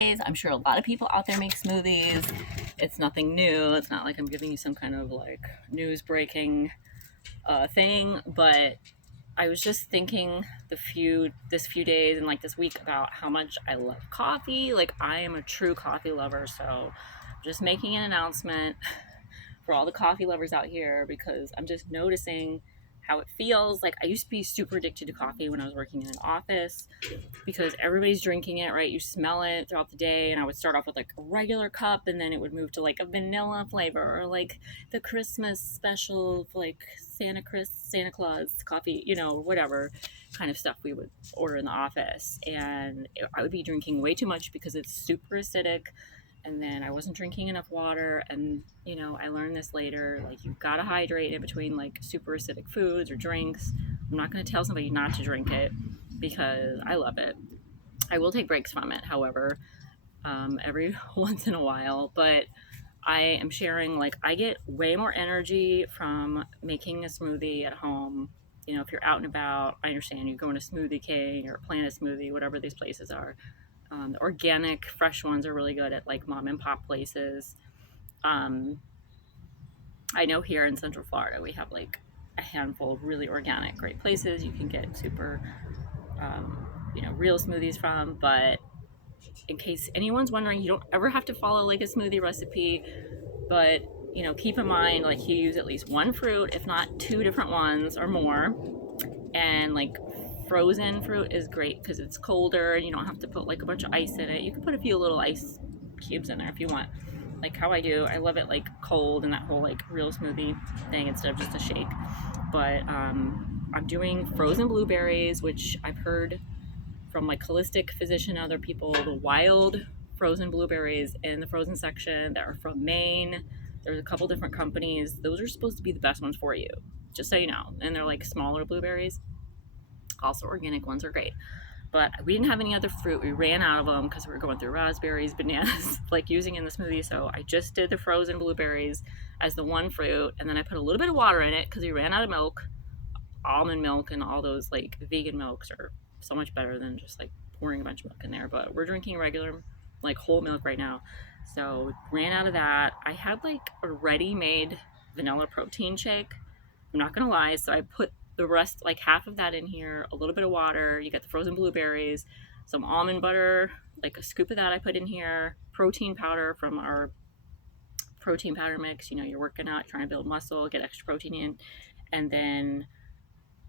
I'm sure a lot of people out there make smoothies. It's nothing new. It's not like I'm giving you some kind of like news breaking thing, but I was just thinking this few days and like this week about how much I love coffee. Like I am a true coffee lover, so just making an announcement for all the coffee lovers out here because I'm just noticing how it feels. Like I used to be super addicted to coffee when I was working in an office because everybody's drinking it, right? You smell it throughout the day. And I would start off with like a regular cup and then it would move to like a vanilla flavor or like the Christmas special, like Santa Claus coffee, whatever kind of stuff we would order in the office. And I would be drinking way too much because it's super acidic. And then I wasn't drinking enough water. And, I learned this later, like you've got to hydrate in between like super acidic foods or drinks. I'm not going to tell somebody not to drink it because I love it. I will take breaks from it, however, every once in a while. But I am sharing, like, I get way more energy from making a smoothie at home. If you're out and about, I understand you go to Smoothie King or Planet Smoothie, whatever these places are. The organic, fresh ones are really good at like mom and pop places. Um, I know here in Central Florida, we have like a handful of really organic, great places you can get super um, real smoothies from. But in case anyone's wondering, you don't ever have to follow like a smoothie recipe, but keep in mind like you use at least one fruit, if not two different ones or more. And like frozen fruit is great because it's colder and you don't have to put like a bunch of ice in it. You can put a few little ice cubes in there if you want. Like how I do, I love it like cold and that whole like real smoothie thing instead of just a shake. But I'm doing frozen blueberries, which I've heard from like holistic physician and other people, the wild frozen blueberries in the frozen section that are from Maine. There's a couple different companies. Those are supposed to be the best ones for you, just so you know. And they're like smaller blueberries. Also, organic ones are great. But we didn't have any other fruit. We ran out of them because we were going through raspberries, bananas, like using in the smoothie. So I just did the frozen blueberries as the one fruit. And then I put a little bit of water in it because we ran out of milk. Almond milk and all those like vegan milks are so much better than just like pouring a bunch of milk in there. But we're drinking regular, like whole milk right now. So ran out of that. I had like a ready made vanilla protein shake. I'm not gonna lie. So I put the rest, like half of that in here, a little bit of water. You got the frozen blueberries, some almond butter, like a scoop of that I put in here, protein powder from our protein powder mix. You're working out, trying to build muscle, get extra protein in. And then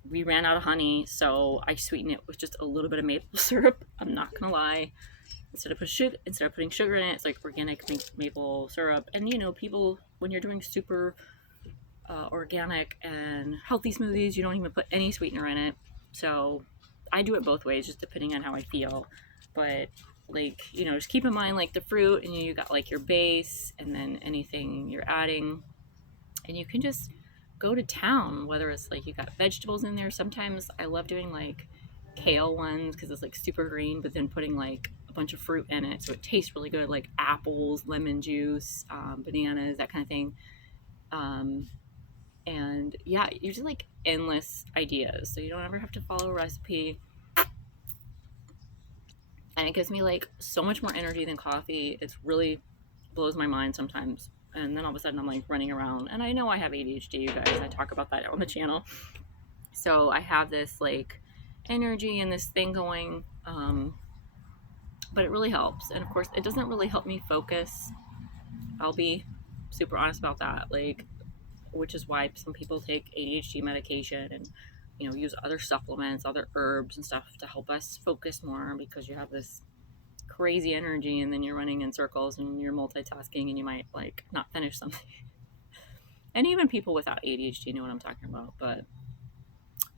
we ran out of honey, so I sweetened it with just a little bit of maple syrup. I'm not gonna lie. Instead of putting sugar in it, it's like organic maple syrup. And people, when you're doing super organic and healthy smoothies, you don't even put any sweetener in it. So I do it both ways, just depending on how I feel. But like just keep in mind like the fruit, and you got like your base, and then anything you're adding, and you can just go to town. Whether it's like you got vegetables in there. Sometimes I love doing like kale ones because it's like super green, but then putting like a bunch of fruit in it, so it tastes really good, like apples, lemon juice, bananas, that kind of thing. Um, and yeah, usually like endless ideas, so you don't ever have to follow a recipe. And it gives me like so much more energy than coffee. It's really blows my mind sometimes. And then all of a sudden I'm like running around, and I know I have ADHD, you guys. I talk about that on the channel. So I have this like energy and this thing going, but it really helps. And of course, it doesn't really help me focus. I'll be super honest about that. Like, which is why some people take ADHD medication and use other supplements, other herbs and stuff to help us focus more, because you have this crazy energy and then you're running in circles and you're multitasking and you might like not finish something. And even people without ADHD know what I'm talking about. But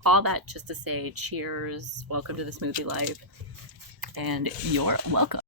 all that just to say, cheers, welcome to the smoothie life, and you're welcome.